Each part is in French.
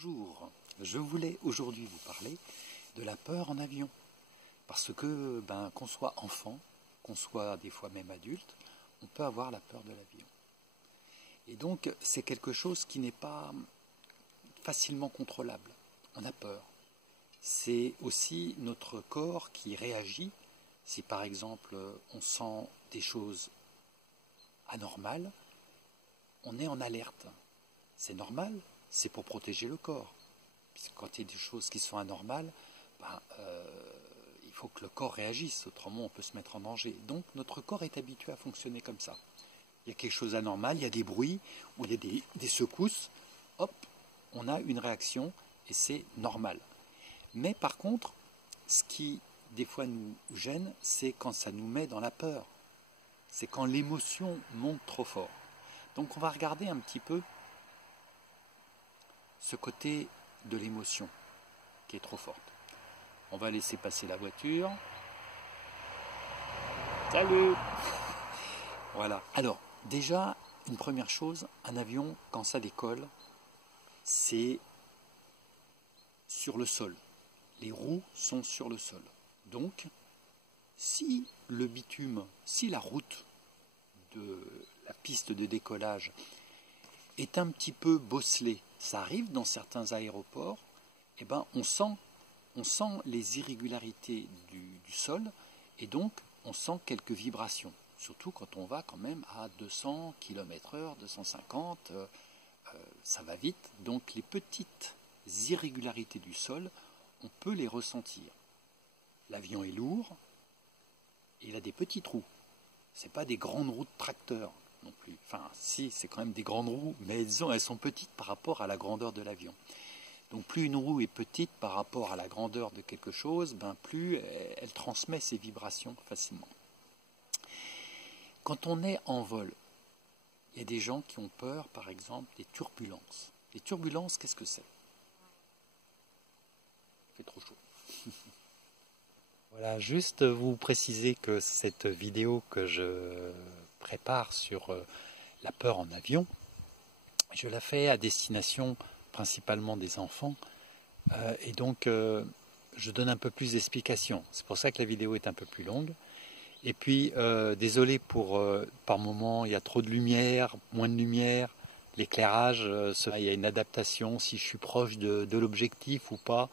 Bonjour, je voulais aujourd'hui vous parler de la peur en avion. Parce que, qu'on soit enfant, qu'on soit des fois même adulte, on peut avoir la peur de l'avion. Et donc, c'est quelque chose qui n'est pas facilement contrôlable. On a peur. C'est aussi notre corps qui réagit. Si par exemple, on sent des choses anormales, on est en alerte. C'est normal, c'est pour protéger le corps. Puisque quand il y a des choses qui sont anormales, il faut que le corps réagisse, autrement on peut se mettre en danger. Donc notre corps est habitué à fonctionner comme ça. Il y a quelque chose d'anormal, il y a des bruits, ou il y a des secousses, hop, on a une réaction et c'est normal. Mais par contre, ce qui des fois nous gêne, c'est quand ça nous met dans la peur. C'est quand l'émotion monte trop fort. Donc on va regarder un petit peu ce côté de l'émotion qui est trop forte. On va laisser passer la voiture. Salut! Voilà. Alors, déjà, une première chose, un avion, quand ça décolle, c'est sur le sol. Les roues sont sur le sol. Donc, si le bitume, si la route de la piste de décollage est un petit peu bosselée, ça arrive dans certains aéroports, on sent les irrégularités du sol et donc on sent quelques vibrations. Surtout quand on va quand même à 200 km/h, 250, ça va vite. Donc les petites irrégularités du sol, on peut les ressentir. L'avion est lourd et il a des petits trous. Ce n'est pas des grandes roues de tracteur non plus. Enfin, si, c'est quand même des grandes roues, mais disons, elles sont petites par rapport à la grandeur de l'avion. Donc plus une roue est petite par rapport à la grandeur de quelque chose, plus elle transmet ses vibrations facilement. Quand on est en vol, il y a des gens qui ont peur, par exemple, des turbulences. Les turbulences, qu'est-ce que c'est? Il fait trop chaud. Voilà, juste vous préciser que cette vidéo que je prépare sur la peur en avion, je la fais à destination principalement des enfants et donc je donne un peu plus d'explications. C'est pour ça que la vidéo est un peu plus longue. Et puis, désolé pour par moment, il y a trop de lumière, moins de lumière, l'éclairage, il y a une adaptation, si je suis proche de l'objectif ou pas.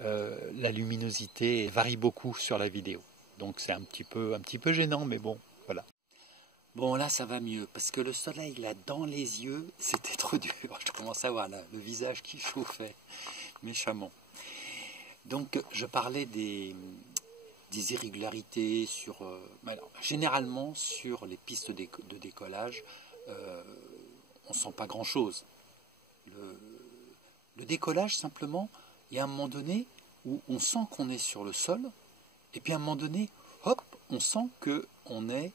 La luminosité varie beaucoup sur la vidéo. Donc c'est un petit peu gênant, mais bon, voilà. Bon, là, ça va mieux, parce que le soleil, là, dans les yeux, c'était trop dur. Je commence à voir, là, le visage qui chauffait méchamment. Donc, je parlais des irrégularités généralement, sur les pistes de décollage, on ne sent pas grand-chose. Le décollage, simplement, il y a un moment donné où on sent qu'on est sur le sol, et puis à un moment donné, hop, on sent qu'on est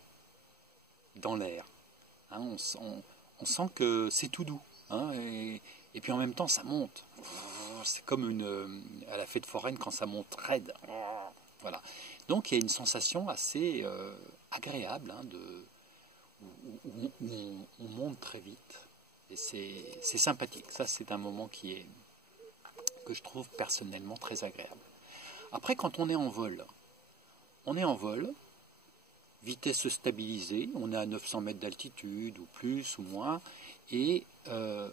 dans l'air. On sent que c'est tout doux. Et puis en même temps, ça monte. C'est comme à la fête foraine quand ça monte raide. Voilà. Donc il y a une sensation assez agréable où on monte très vite. Et c'est sympathique. Ça, c'est un moment que je trouve personnellement très agréable. Après, quand on est en vol, vitesse stabilisée, on est à 900 mètres d'altitude, ou plus, ou moins, et le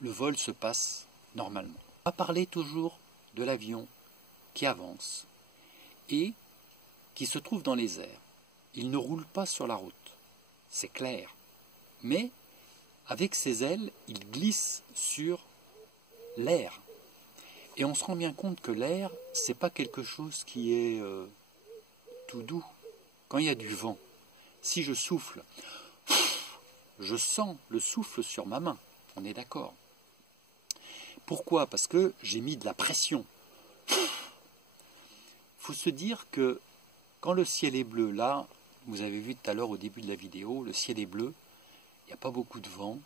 vol se passe normalement. On va parler toujours de l'avion qui avance et qui se trouve dans les airs. Il ne roule pas sur la route, c'est clair, mais avec ses ailes, il glisse sur l'air. Et on se rend bien compte que l'air, c'est pas quelque chose qui est tout doux. Quand il y a du vent, si je souffle, je sens le souffle sur ma main. On est d'accord. Pourquoi? Parce que j'ai mis de la pression. Il faut se dire que quand le ciel est bleu, là, vous avez vu tout à l'heure au début de la vidéo, le ciel est bleu, il n'y a pas beaucoup de vent.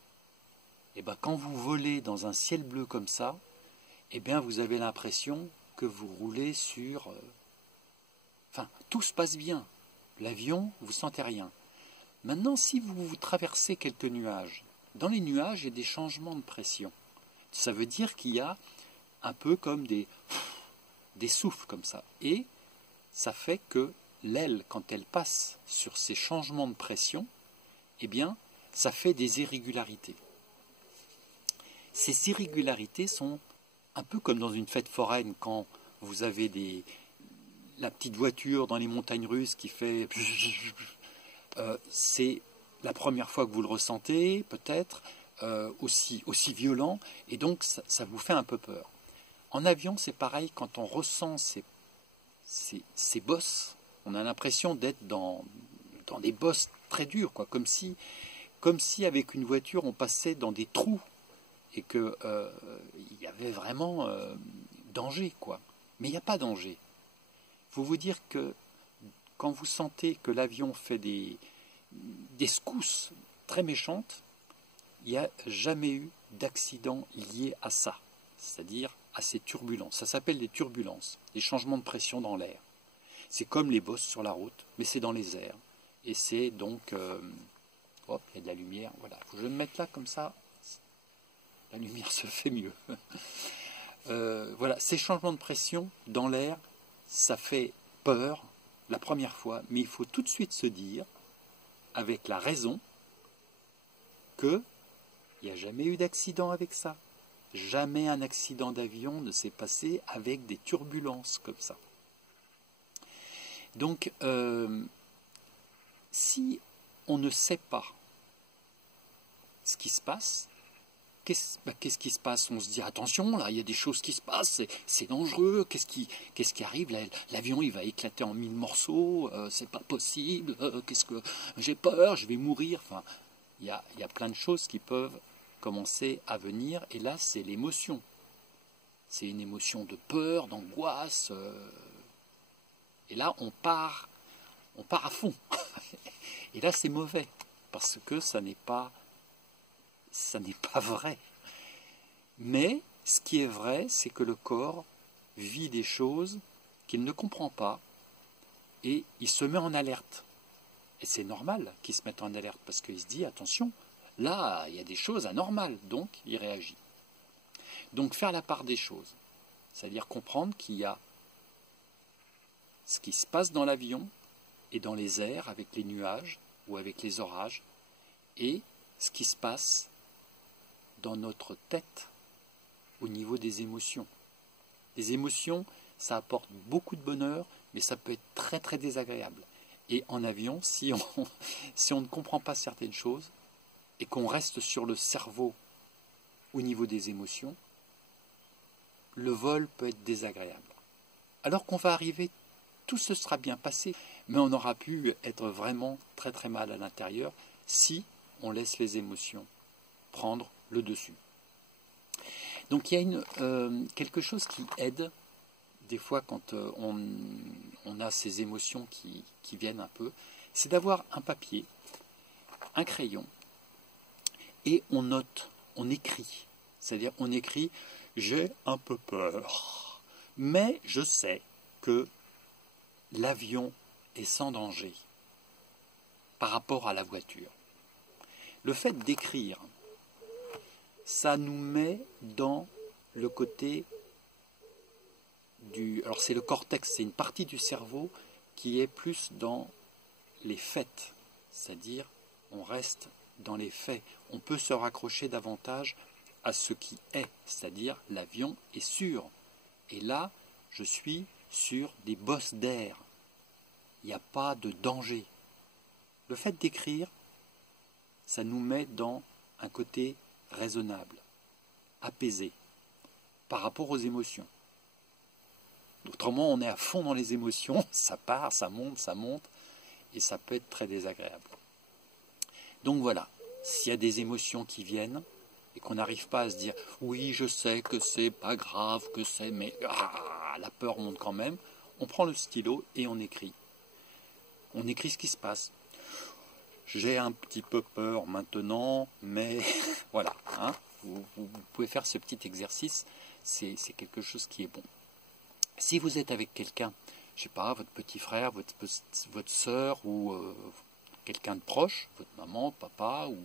Et quand vous volez dans un ciel bleu comme ça, vous avez l'impression que vous roulez sur... tout se passe bien. L'avion, vous ne sentez rien. Maintenant, si vous traversez quelques nuages, dans les nuages, il y a des changements de pression. Ça veut dire qu'il y a un peu comme des souffles comme ça. Et ça fait que l'aile, quand elle passe sur ces changements de pression, eh bien, ça fait des irrégularités. Ces irrégularités sont un peu comme dans une fête foraine, quand vous avez la petite voiture dans les montagnes russes qui fait... c'est la première fois que vous le ressentez, peut-être, aussi violent, et donc ça vous fait un peu peur. En avion, c'est pareil, quand on ressent ces bosses, on a l'impression d'être dans des bosses très dures, quoi, comme si avec une voiture on passait dans des trous et qu'il y avait vraiment danger, quoi. Mais il n'y a pas danger. Il faut vous dire que quand vous sentez que l'avion fait des secousses très méchantes, il n'y a jamais eu d'accident lié à ça, c'est-à-dire à ces turbulences. Ça s'appelle des turbulences, des changements de pression dans l'air. C'est comme les bosses sur la route, mais c'est dans les airs. Et c'est donc... hop, il y a de la lumière, voilà. Faut que je me mette là comme ça, la lumière se fait mieux. Voilà, ces changements de pression dans l'air, ça fait peur la première fois, mais il faut tout de suite se dire, avec la raison, qu'il n'y a jamais eu d'accident avec ça. Jamais un accident d'avion ne s'est passé avec des turbulences comme ça. Donc, si on ne sait pas ce qui se passe, qu'est-ce qui se passe? On se dit attention, là, il y a des choses qui se passent, c'est dangereux, qu'est-ce qui arrive? L'avion, il va éclater en 1000 morceaux, c'est pas possible, qu'est-ce que j'ai peur, je vais mourir. Enfin, il y a plein de choses qui peuvent commencer à venir, et là, c'est l'émotion. C'est une émotion de peur, d'angoisse, et là, on part à fond. Et là, c'est mauvais, parce que ça n'est pas vrai. Mais ce qui est vrai, c'est que le corps vit des choses qu'il ne comprend pas et il se met en alerte. Et c'est normal qu'il se mette en alerte parce qu'il se dit attention, là, il y a des choses anormales, donc il réagit. Donc faire la part des choses, c'est-à-dire comprendre qu'il y a ce qui se passe dans l'avion et dans les airs avec les nuages ou avec les orages et ce qui se passe dans notre tête au niveau des émotions. Les émotions, ça apporte beaucoup de bonheur, mais ça peut être très très désagréable. Et en avion, si on ne comprend pas certaines choses et qu'on reste sur le cerveau au niveau des émotions, le vol peut être désagréable. Alors qu'on va arriver, tout se sera bien passé, mais on aura pu être vraiment très très mal à l'intérieur si on laisse les émotions prendre le dessus. Donc il y a quelque chose qui aide des fois quand on a ces émotions qui viennent un peu, c'est d'avoir un papier, un crayon, et on note, on écrit. C'est-à-dire on écrit « j'ai un peu peur, mais je sais que l'avion est sans danger par rapport à la voiture ». Le fait d'écrire, ça nous met dans le côté alors c'est le cortex, c'est une partie du cerveau qui est plus dans les faits, c'est-à-dire on reste dans les faits. On peut se raccrocher davantage à ce qui est, c'est-à-dire l'avion est sûr. Et là, je suis sur des bosses d'air. Il n'y a pas de danger. Le fait d'écrire, ça nous met dans un côté raisonnable, apaisé, par rapport aux émotions. Autrement, on est à fond dans les émotions, ça part, ça monte, et ça peut être très désagréable. Donc voilà, s'il y a des émotions qui viennent, et qu'on n'arrive pas à se dire « oui, je sais que c'est pas grave, que c'est... » mais la peur monte quand même, on prend le stylo et on écrit. On écrit ce qui se passe. J'ai un petit peu peur maintenant, mais voilà, hein, vous pouvez faire ce petit exercice, c'est quelque chose qui est bon. Si vous êtes avec quelqu'un, je ne sais pas, votre petit frère, votre sœur ou quelqu'un de proche, votre maman, papa ou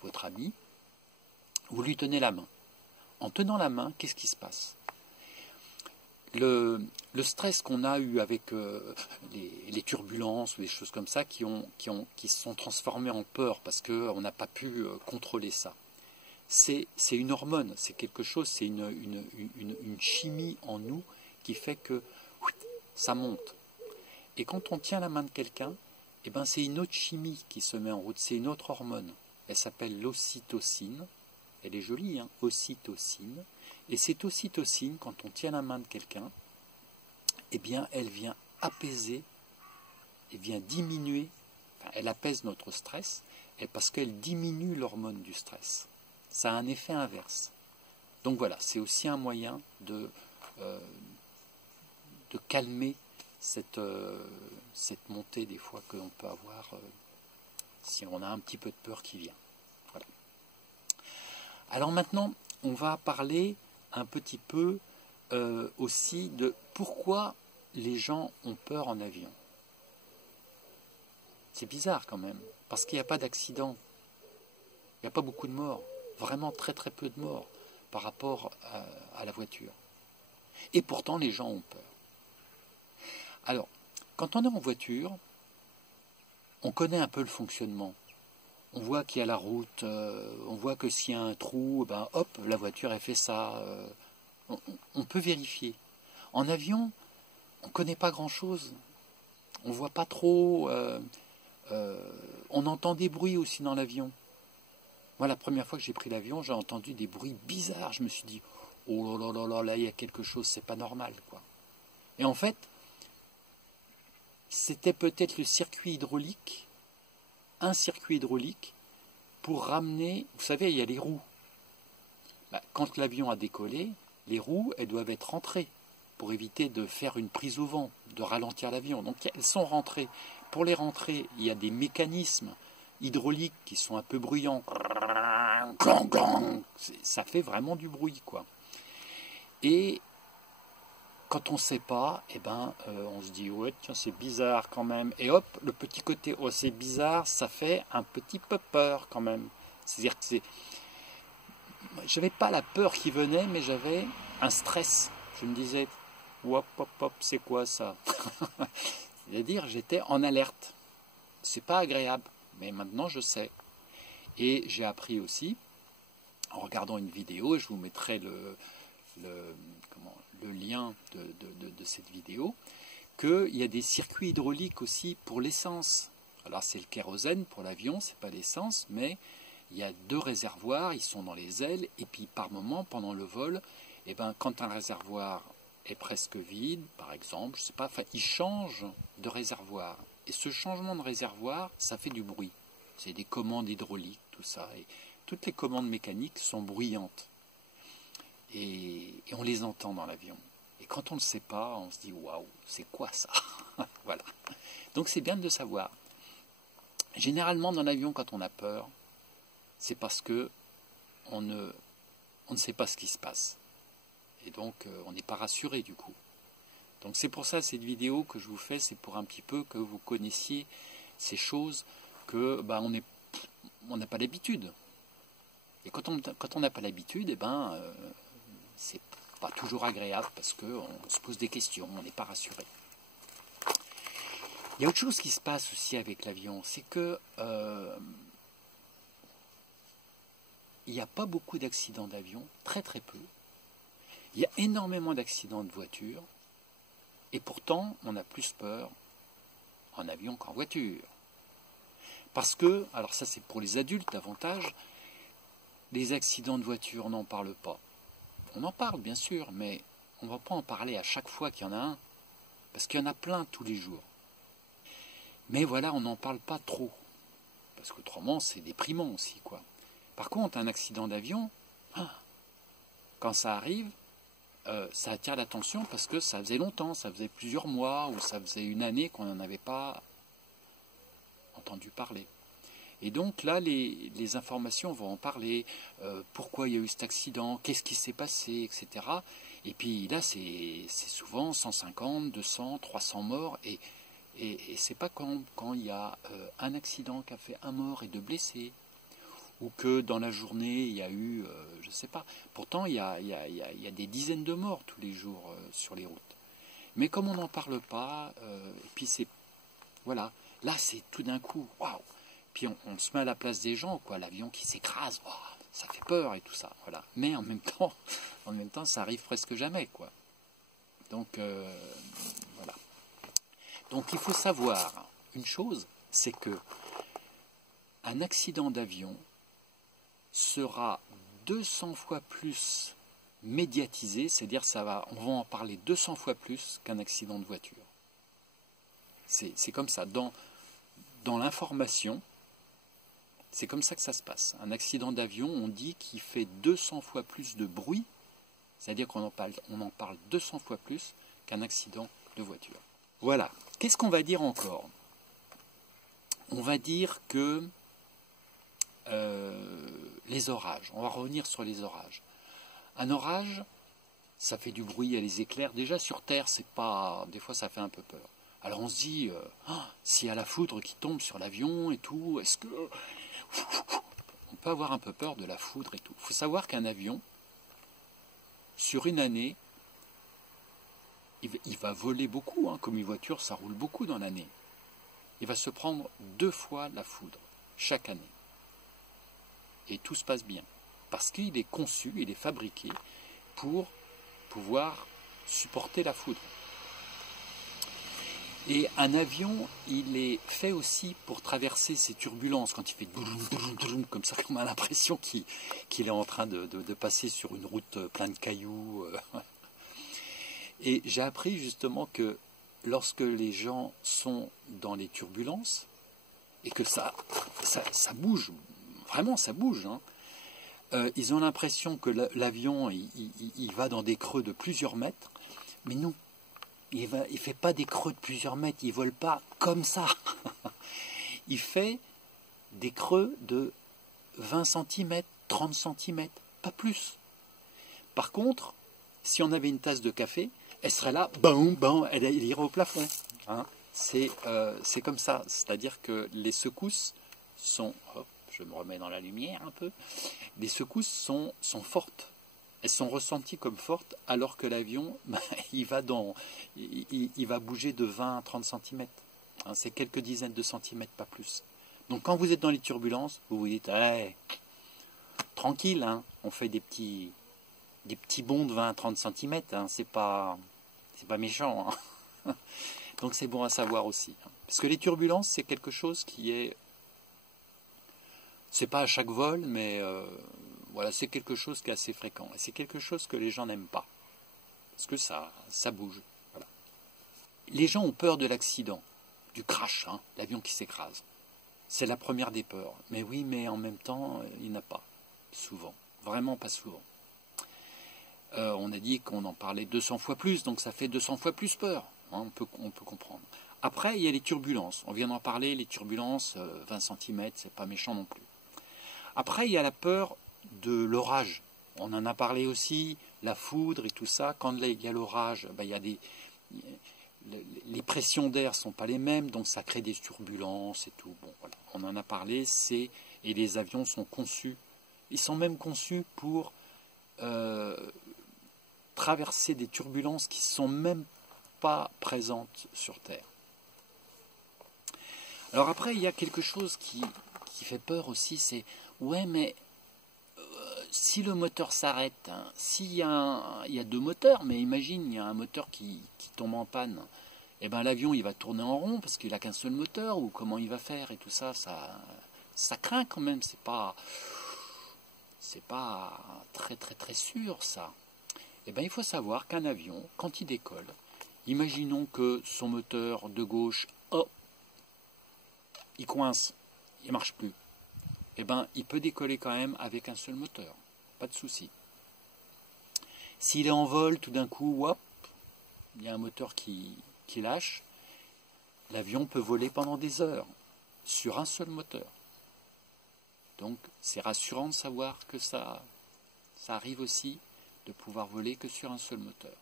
votre ami, vous lui tenez la main en tenant la main, qu'est-ce qui se passe? Le stress qu'on a eu avec les turbulences ou des choses comme ça qui se sont transformées en peur parce qu'on n'a pas pu contrôler ça. C'est une hormone, c'est quelque chose, c'est une chimie en nous qui fait que ça monte. Et quand on tient la main de quelqu'un, eh ben c'est une autre chimie qui se met en route, c'est une autre hormone. Elle s'appelle l'ocytocine. Elle est jolie, hein, ocytocine. Et cette ocytocine, quand on tient la main de quelqu'un, eh bien, elle vient apaiser, elle vient diminuer, enfin, elle apaise notre stress, et parce qu'elle diminue l'hormone du stress. Ça a un effet inverse. Donc voilà, c'est aussi un moyen de calmer cette montée des fois que l'on peut avoir si on a un petit peu de peur qui vient. Voilà. Alors maintenant, on va parler un petit peu aussi de pourquoi les gens ont peur en avion. C'est bizarre quand même, parce qu'il n'y a pas d'accident, il n'y a pas beaucoup de morts, vraiment très très peu de morts par rapport à la voiture. Et pourtant les gens ont peur. Alors, quand on est en voiture, on connaît un peu le fonctionnement. On voit qu'il y a la route, on voit que s'il y a un trou, ben hop, la voiture elle fait ça. On peut vérifier. En avion, on ne connaît pas grand-chose. On ne voit pas trop. On entend des bruits aussi dans l'avion. Moi, la première fois que j'ai pris l'avion, j'ai entendu des bruits bizarres. Je me suis dit, oh là là là, là, il y a quelque chose, c'est pas normal, quoi. Et en fait, c'était peut-être le circuit hydraulique, un circuit hydraulique, pour ramener, vous savez, il y a les roues. Bah, quand l'avion a décollé, les roues, elles doivent être rentrées pour éviter de faire une prise au vent, de ralentir l'avion. Donc elles sont rentrées. Pour les rentrer, il y a des mécanismes hydrauliques qui sont un peu bruyants. Ça fait vraiment du bruit, quoi. Et quand on ne sait pas, eh ben, on se dit, ouais, tiens, c'est bizarre quand même. Et hop, le petit côté, oh, c'est bizarre, ça fait un petit peu peur quand même. C'est-à-dire que j'avais pas la peur qui venait, mais j'avais un stress. Je me disais, hop, hop, hop, c'est quoi ça? C'est-à-dire, j'étais en alerte. C'est pas agréable, mais maintenant je sais. Et j'ai appris aussi, en regardant une vidéo, et je vous mettrai le lien de cette vidéo, qu'il y a des circuits hydrauliques aussi pour l'essence. Alors c'est le kérosène pour l'avion, c'est pas l'essence, mais il y a deux réservoirs, ils sont dans les ailes, et puis par moment, pendant le vol, eh ben, quand un réservoir est presque vide, par exemple, je sais pas, enfin, il change de réservoir. Et ce changement de réservoir, ça fait du bruit. C'est des commandes hydrauliques, tout ça. Et toutes les commandes mécaniques sont bruyantes. Et on les entend dans l'avion. Et quand on ne le sait pas, on se dit, waouh, c'est quoi ça? Voilà. Donc c'est bien de savoir. Généralement, dans l'avion, quand on a peur, c'est parce que on ne sait pas ce qui se passe. Et donc, on n'est pas rassuré du coup. Donc c'est pour ça, cette vidéo que je vous fais, c'est pour un petit peu que vous connaissiez ces choses que on n'a pas l'habitude. Et quand on n'a pas l'habitude, c'est pas toujours agréable parce qu'on se pose des questions, on n'est pas rassuré. Il y a autre chose qui se passe aussi avec l'avion, c'est que il n'y a pas beaucoup d'accidents d'avion, très très peu. Il y a énormément d'accidents de voiture, et pourtant on a plus peur en avion qu'en voiture. Parce que, alors ça c'est pour les adultes davantage, les accidents de voiture on n'en parle pas. On en parle bien sûr, mais on ne va pas en parler à chaque fois qu'il y en a un, parce qu'il y en a plein tous les jours. Mais voilà, on n'en parle pas trop, parce qu'autrement c'est déprimant aussi, quoi. Par contre, un accident d'avion, quand ça arrive, ça attire l'attention parce que ça faisait longtemps, ça faisait plusieurs mois ou ça faisait une année qu'on n'en avait pas entendu parler. Et donc là, les informations vont en parler, pourquoi il y a eu cet accident, qu'est-ce qui s'est passé, etc. Et puis là, c'est souvent 150, 200, 300 morts, et c'est pas quand il y a un accident qui a fait un mort et deux blessés, ou que dans la journée, il y a eu, je ne sais pas, pourtant il y a des dizaines de morts tous les jours sur les routes. Mais comme on n'en parle pas, et puis c'est, voilà, là c'est tout d'un coup, waouh, puis on se met à la place des gens, quoi, l'avion qui s'écrase, waouh, ça fait peur et tout ça, voilà. Mais en même temps, ça arrive presque jamais, quoi. Donc, voilà. Donc il faut savoir une chose, c'est que un accident d'avion sera 200 fois plus médiatisé, c'est-à-dire on va en parler 200 fois plus qu'un accident de voiture. C'est comme ça. Dans l'information, c'est comme ça que ça se passe. Un accident d'avion, on dit qu'il fait 200 fois plus de bruit, c'est-à-dire qu'on en parle 200 fois plus qu'un accident de voiture. Voilà. Qu'est-ce qu'on va dire encore? On va dire que les orages. On va revenir sur les orages. Un orage, ça fait du bruit, il y a les éclairs. Déjà sur Terre, c'est pas. Des fois, ça fait un peu peur. Alors on se dit, s'il y a la foudre qui tombe sur l'avion et tout, est-ce que. On peut avoir un peu peur de la foudre et tout. Il faut savoir qu'un avion, sur une année, il va voler beaucoup, hein, comme une voiture, ça roule beaucoup dans l'année. Il va se prendre 2 fois la foudre, chaque année. Et tout se passe bien. Parce qu'il est conçu, il est fabriqué pour pouvoir supporter la foudre. Et un avion, il est fait aussi pour traverser ces turbulences. Quand il fait comme ça, on a l'impression qu'il est en train de passer sur une route pleine de cailloux. Et j'ai appris justement que lorsque les gens sont dans les turbulences, et que ça bouge, vraiment ça bouge, hein, ils ont l'impression que l'avion il va dans des creux de plusieurs mètres, mais non, il ne fait pas des creux de plusieurs mètres, il ne vole pas comme ça. Il fait des creux de 20 cm, 30 cm, pas plus. Par contre, si on avait une tasse de café, elle serait là, elle irait au plafond. Hein. C'est comme ça, c'est-à-dire que les secousses sont, hop, je me remets dans la lumière un peu, les secousses sont fortes. Elles sont ressenties comme fortes, alors que l'avion, il va bouger de 20 à 30 cm. Hein, c'est quelques dizaines de centimètres, pas plus. Donc quand vous êtes dans les turbulences, vous vous dites, hey, tranquille, hein, on fait des petits bonds de 20 à 30 cm, hein, c'est pas méchant. Hein. Donc c'est bon à savoir aussi. Hein. Parce que les turbulences, c'est quelque chose qui est... C'est pas à chaque vol, mais voilà, c'est quelque chose qui est assez fréquent. Et c'est quelque chose que les gens n'aiment pas. Parce que ça bouge. Voilà. Les gens ont peur de l'accident, du crash, hein, l'avion qui s'écrase. C'est la première des peurs. Mais oui, mais en même temps, il n'y en a pas. Souvent. Vraiment pas souvent. On a dit qu'on en parlait 200 fois plus, donc ça fait 200 fois plus peur. Hein, on peut comprendre. Après, il y a les turbulences. On vient d'en parler, les turbulences, 20 cm, c'est pas méchant non plus. Après, il y a la peur de l'orage. On en a parlé aussi, la foudre et tout ça. Quand il y a l'orage, il y a les pressions d'air ne sont pas les mêmes, donc ça crée des turbulences et tout. Bon, voilà. On en a parlé, et les avions sont conçus. Ils sont même conçus pour traverser des turbulences qui ne sont même pas présentes sur Terre. Alors après, il y a quelque chose qui fait peur aussi, c'est ouais, mais si le moteur s'arrête, hein, il y a 2 moteurs, mais imagine, il y a un moteur qui tombe en panne, et ben l'avion il va tourner en rond parce qu'il n'a qu'un seul moteur, ou comment il va faire et tout ça, ça craint quand même, c'est pas très très très sûr ça. Et ben il faut savoir qu'un avion, quand il décolle, imaginons que son moteur de gauche, il coince, il ne marche plus. Eh ben, il peut décoller quand même avec un seul moteur, pas de souci. S'il est en vol, tout d'un coup, hop, il y a un moteur qui lâche, l'avion peut voler pendant des heures sur un seul moteur. Donc, c'est rassurant de savoir que ça arrive aussi de pouvoir voler que sur un seul moteur.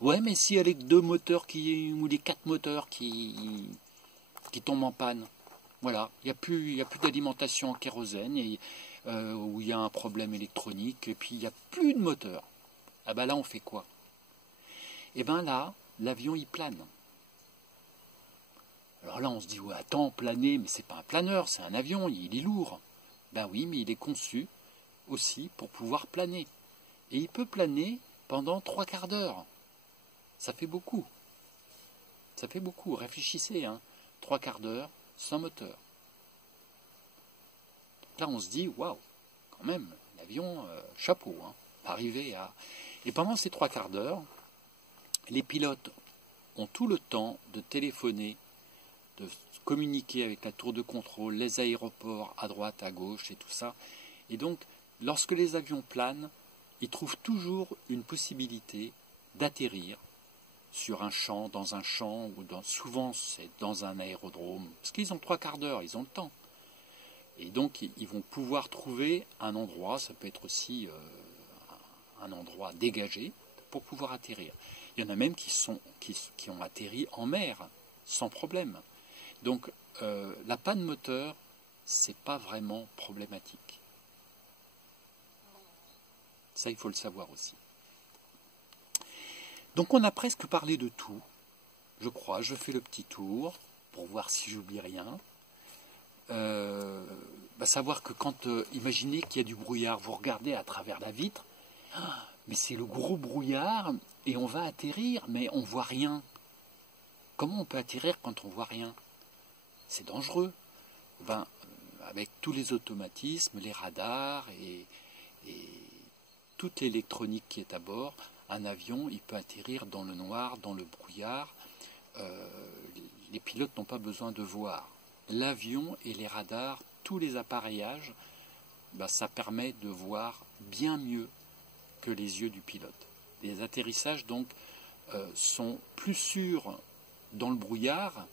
Ouais, mais s'il y a les 2 moteurs ou les 4 moteurs qui tombent en panne, Voilà, il n'y a plus d'alimentation en kérosène, où il y a un problème électronique, et puis il n'y a plus de moteur. Ah ben là, on fait quoi? Et bien là, l'avion, il plane. Alors là, on se dit, ouais, attends, planer, mais c'est pas un planeur, c'est un avion, il est lourd. Ben oui, mais il est conçu aussi pour pouvoir planer. Et il peut planer pendant 3/4 d'heure. Ça fait beaucoup. Ça fait beaucoup, réfléchissez, hein. 3/4 d'heure sans moteur. Là, on se dit, waouh, quand même, l'avion, chapeau, hein, arriver à... Et pendant ces 3/4 d'heure, les pilotes ont tout le temps de téléphoner, de communiquer avec la tour de contrôle, les aéroports à droite, à gauche et tout ça. Et donc, lorsque les avions planent, ils trouvent toujours une possibilité d'atterrir sur un champ, dans un champ, ou souvent c'est dans un aérodrome, parce qu'ils ont 3/4 d'heure, ils ont le temps. Et donc, ils vont pouvoir trouver un endroit, ça peut être aussi un endroit dégagé, pour pouvoir atterrir. Il y en a même qui ont atterri en mer, sans problème. Donc, la panne moteur, c'est pas vraiment problématique. Ça, il faut le savoir aussi. Donc, on a presque parlé de tout, je crois. Je fais le petit tour, pour voir si j'oublie rien. Savoir que quand, imaginez qu'il y a du brouillard, vous regardez à travers la vitre, mais c'est le gros brouillard, et on va atterrir, mais on voit rien. Comment on peut atterrir quand on voit rien? C'est dangereux. Avec tous les automatismes, les radars et toute l'électronique qui est à bord, un avion, il peut atterrir dans le noir, dans le brouillard. Les pilotes n'ont pas besoin de voir. L'avion et les radars, tous les appareillages, ça permet de voir bien mieux que les yeux du pilote. Les atterrissages, donc, sont plus sûrs dans le brouillard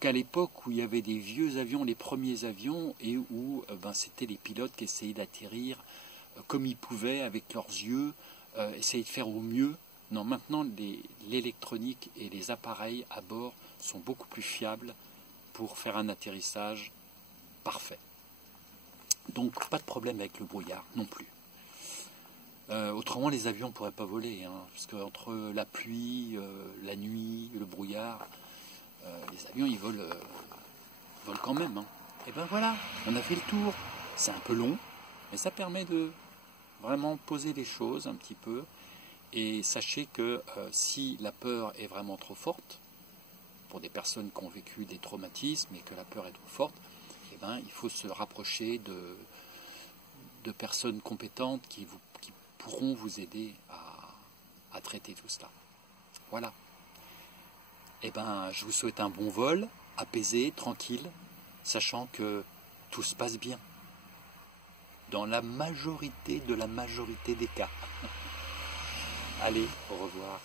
qu'à l'époque où il y avait des vieux avions, les premiers avions, et où c'était les pilotes qui essayaient d'atterrir comme ils pouvaient avec leurs yeux, essayer de faire au mieux. Non, maintenant, l'électronique et les appareils à bord sont beaucoup plus fiables pour faire un atterrissage parfait. Donc, pas de problème avec le brouillard non plus. Autrement, les avions ne pourraient pas voler, hein, parce qu'entre la pluie, la nuit, le brouillard, les avions, ils volent quand même. Hein. Et ben voilà, on a fait le tour. C'est un peu long, mais ça permet de vraiment poser les choses un petit peu. Et sachez que si la peur est vraiment trop forte, pour des personnes qui ont vécu des traumatismes et que la peur est trop forte, eh ben, il faut se rapprocher de personnes compétentes qui pourront vous aider à traiter tout cela. Voilà. Eh ben, je vous souhaite un bon vol, apaisé, tranquille, sachant que tout se passe bien. Dans la majorité des cas. Allez, au revoir.